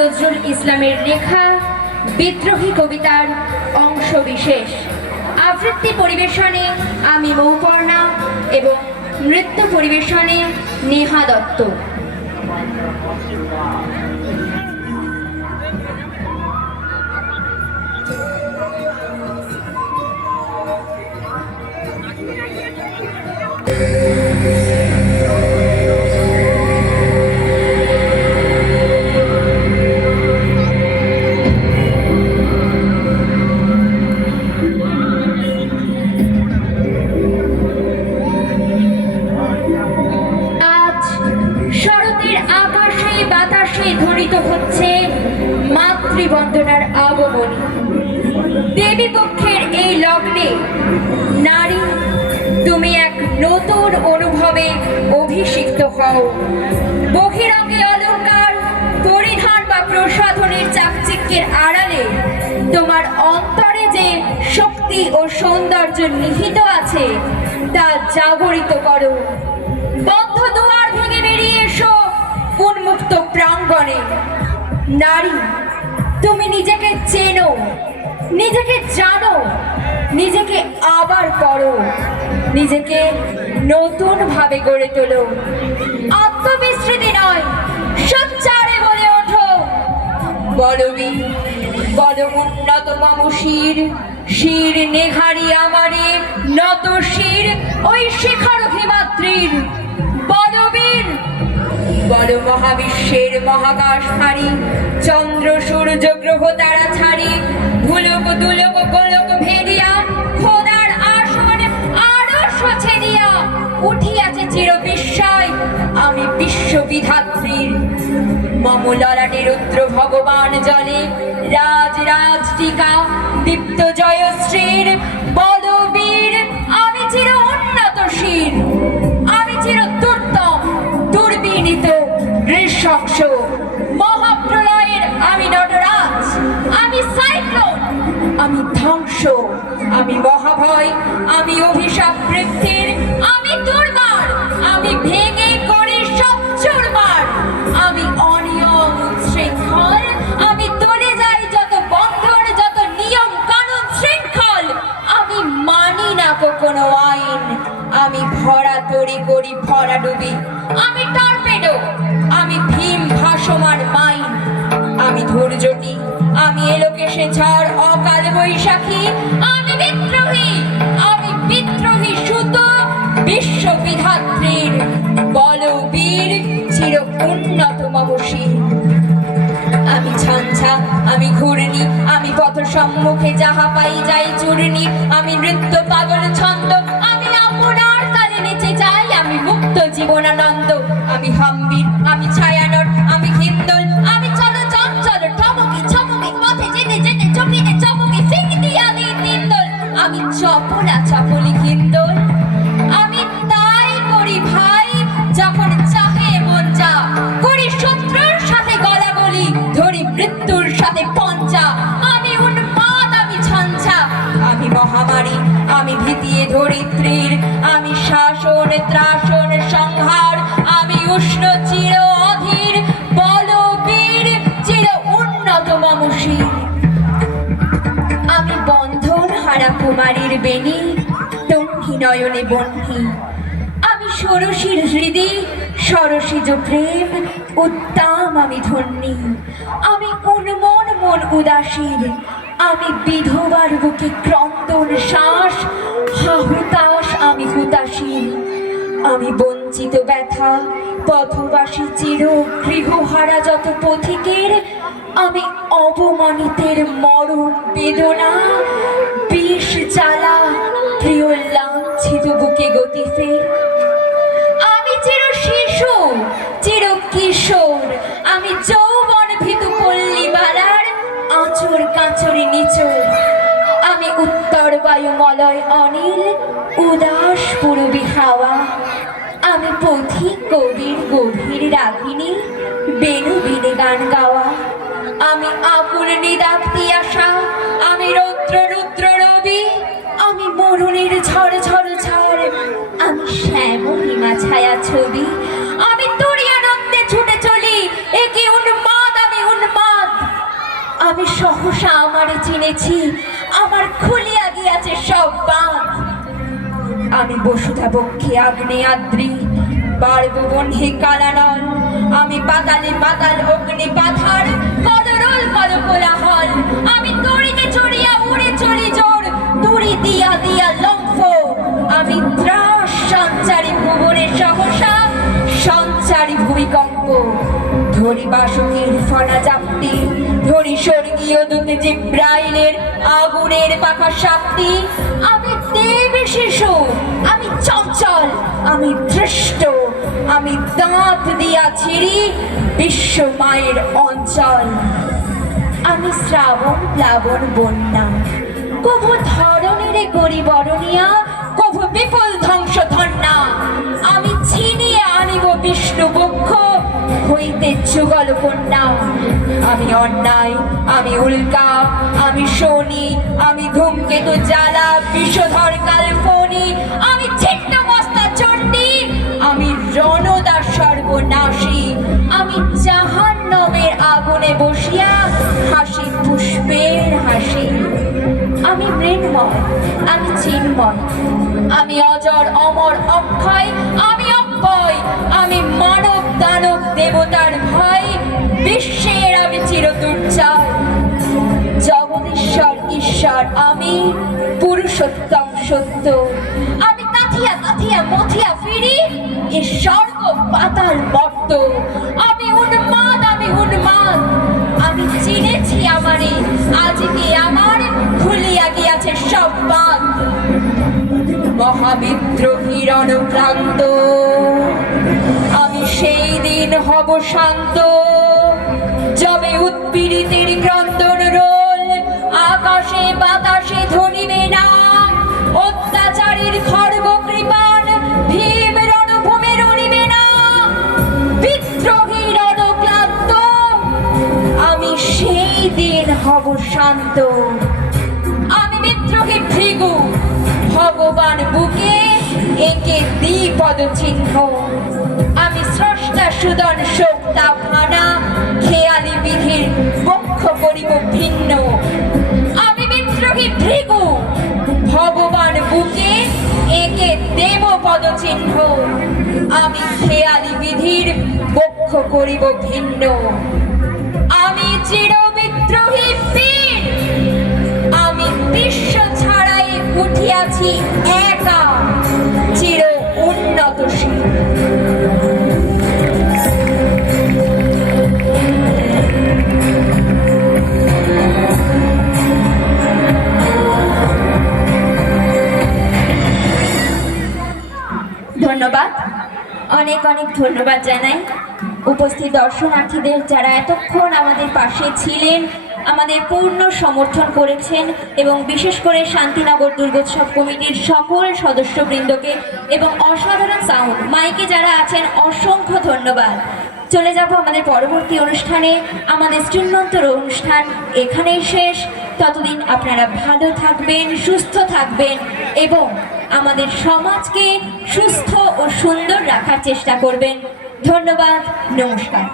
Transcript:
নজরুল ইসলামের লেখা বিদ্রোহী কবিতার অংশ বিশেষ আবৃত্তি পরিবেশনে আমি মৌপর্ণা এবং নৃত্য পরিবেশনে নেহা দত্ত। দেবী পক্ষের এই লগ্নে নারী, তুমি এক নতুন অনুভবে অভিষিক্ত হও। বহিরঙ্গে অলঙ্কার, পরিধান বা প্রসাধনের চাকচিক্যের আড়ালে তোমার অন্তরে যে শক্তি ও সৌন্দর্য নিহিত আছে, তা জাগরিত করো। বন্ধ দুয়ার ভেঙে বেরিয়ে এসো উন্মুক্ত প্রাঙ্গণে। নারী, তুমি নিজেকে চেনো নিজেকে জানো, নিজেকে আবার করো, নিজেকে নতুন ভাবে গড়ে তোলো। আত্মবিস্মৃতি নয়, সোচ্চারে বলে ওঠো। বলবি বল উন্নত মম শির শির আমারে, নত শির ওই শিখর হিমাত্রীর বলবীর বল মহাবিশ্বের মহাকাশ হারি চন্দ্র সূর্য গ্রহ তারা ছাড়ি ভুলক, দুলক, গোলক, ভেদিয়া, খোদার আসন আরশ ছেদিয়া উঠিয়াছে চির আমি বিশ্ববিধাত্রীর মম ললাটে ভগবান জলে রাজ রাজ টিকা দীপ্ত জয়শ্রীর ধ্বংস আমি মহাভয়, আমি অভিশাপ বৃদ্ধির, আমি দুর্বার, আমি ভেঙে করে সব চুরমার। আমি অনিয়ম শৃঙ্খল আমি তুলে যাই যত বন্ধন, যত নিয়ম কানুন শৃঙ্খল, আমি মানি না কোনো আইন। আমি ভরা তরি করি ভরা ডুবি, আমি টর্পেডো, আমি ভীম ভাসমান মাইন। আমি ধৈর্যটি, আমি এলোকেশে ঝড় অকাল বৈশাখী, আমি বিদ্রোহী আমি বিদ্রোহী সুত বিশ্ববিধাত্রীর বলবীর চির উন্নত মমসী আমি ঝঞ্ঝা, আমি ঘূর্ণি, আমি পথ সম্মুখে যাহা পাই যাই চূর্ণি, আমি নৃত্য পাগল ছন্দ, আমি আপনার কালে নেচে যাই, আমি মুক্ত জীবনানন্দ, আমি হাম্বির ভীতিয়ে ধরিত্রীর। আমি শাসন, ত্রাসন, সংহার, আমি উষ্ণ, চির অধীর, বলবীর, চির উন্নত মমশীর আমি বন্ধন হারা কুমারীর বেনি টঙ্কি নয়নে বন্ধি। আমি ষোড়শীর হৃদি সরসিজ প্রেম, উত্তাম আমি ধন্যী। আমি উন্মন মন উদাসীর আমি বিধবার বুকে ক্রন্দন আমি বঞ্চিত ব্যথা। পথবাসী চির গৃহহারা যত পথিকের, আমি অবমানিতের মরণ বেদনা। বিষ জ্বালা, প্রিয় বায়ুমলয় অনিল, উদাস পূর্বী হাওয়া। আমি পথিক কবির গভীর রাগিনী বেনু বিনে গান গাওয়া। আমি আকুল নিদাপ্তি আশা আমি রৌদ্র রুদ্র রবি। আমি মরুণের ঝড় ঝড় ঝড়, আমি শ্যাম হিমা ছায়া ছবি। আমি তুরি আনন্দে ছুটে চলি একে উন্মাদ, আমি উন্মাদ। আমি চিনেছি আমার খুলিয়া গিয়াছে সব বাঁধ। আমি বসুধা বক্ষে আগ্নেয়াদ্রি বাড়ব হে কালানল আমি পাতালে পাতাল, অগ্নি পাথার কদরল কল কোলাহল। আমি তড়িতে চড়িয়া উড়ে চলি জোর তুড়ি দিয়া দিয়া লম্ফ। আমি ত্রাস সঞ্চারী ভুবনে সহসা, সঞ্চারী ভূমিকম্প। ধরি বাসকের ফনা জাপটি, ধরি স্বর্গীয় দূতে জিব্রাইলের আগুনের পাখা শাক্তি আমি দেব শিশু আমি চঞ্চল, আমি দৃষ্ট আমি দাঁত দিয়া ছিড়ি বিশ্ব মায়ের অঞ্চল। আমি শ্রাবণ প্লাবন বন্যা, কভু ধরনের গরিবরণিয়া কভু বিপুল হইতে যুগল কন্যা আমি অন্যায়, আমি উল্কা আমি শনি, আমি ধূমকেতু জ্বালা, বিষধর কালফনি আমি ছিন্ন মস্তা চণ্ডী, আমি রণদা সর্বনাশী। আমি জাহান্নমের আগুনে বসিয়া হাসি পুষ্পের হাসি। আমি মৃন্ময়, আমি চিন্ময়। আমি অজর অমর অক্ষয়, আমি অক্ষয় আমি মানব দানব দেবতার ভয় বিশ্বের আমি চিরদুর্জয় জগদীশ্বর, ঈশ্বর, আমি পুরুষোত্তম সত্য। আমি কাথিয়া কাথিয়া মথিয়া ফিরি, এ স্বর্গ পাতাল বর্ত। আমি উন্মাদ আমি উন্মাদ। আমি চিনেছি আমারে, আজকে আমার খুলিয়া গিয়াছে সব বাঁধ। মহাবিদ্রোহীর অনুক্রান্ত দিন হব শান্ত। যবে উৎপীড়িতের ক্রন্দন রোল, আকাশে বাতাসে ধরিবে না। অত্যাচারীর খর্ব কৃপান ভীম রণভূমে অনুক্লান্ত আমি সেই দিন হব শান্ত। আমি বিদ্রোহী ভৃগু, ভগবান বুকে একে দ্বিপদ চিহ্ন। স্রষ্টা সুদন শোক্তা ভানা খেয়ালি বিধির বক্ষ করিব ভিন্ন। আমি বিদ্রোহী ভৃগু, ভগবান বুকে একে দেব পদ চিহ্ন আমি খেয়ালি বিধির বক্ষ করিব ভিন্ন। আমি চির বিদ্রোহী বীর। আমি বিশ্ব ছাড়াই উঠিয়াছি একা, চির উন্নতশীল ধন্যবাদ জানাই। উপস্থিত দর্শনার্থীদের যারা এতক্ষণ আমাদের পাশে ছিলেন, আমাদের পূর্ণ সমর্থন করেছেন এবং বিশেষ করে শান্তিনগর দুর্গোৎসব কমিটির সকল সদস্যবৃন্দকে এবং অসাধারণ সাউন্ড মাইকে যারা আছেন, অসংখ্য ধন্যবাদ। চলে যাব আমাদের পরবর্তী অনুষ্ঠানে। আমাদের শ্রীমন্তর অনুষ্ঠান এখানেই শেষ। ততদিন আপনারা ভালো থাকবেন, সুস্থ থাকবেন এবং আমাদের সমাজকে সুস্থ ও সুন্দর রাখার চেষ্টা করবেন। ধন্যবাদ নমস্কার।